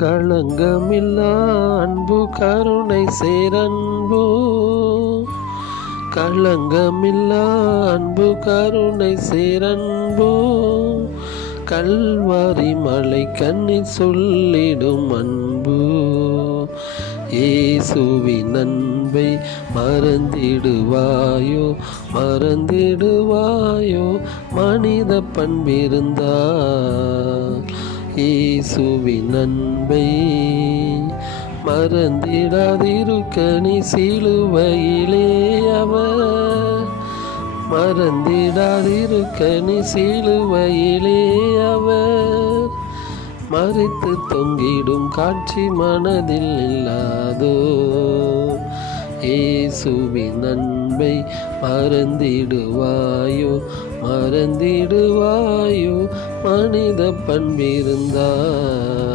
களங்கமில்லா அன்பு கருணை சேரன்பு, களங்கமில்லா அன்பு கருணை சேரன்பு, கல்வாரி மலை கண்ணில் சொல்லிடும் அன்பு. இயேசுவின் அன்பை மறந்திடுவாயோ, மறந்திடுவாயோ மனித பண்பிருந்தால். இயேசுவின் அன்பை மறந்திடாதிருக்க நீ சிலுவையிலே அவர், மறந்திடாதிருக்க நீ சிலுவையிலே அவர் மறித்து தொங்கிடும் காட்சி மனதில் இல்லாதோ. இயேசுவின் அன்பை மறந்திடுவாயோ, மறந்திடுவாயோ மனித பண்பிருந்தால்.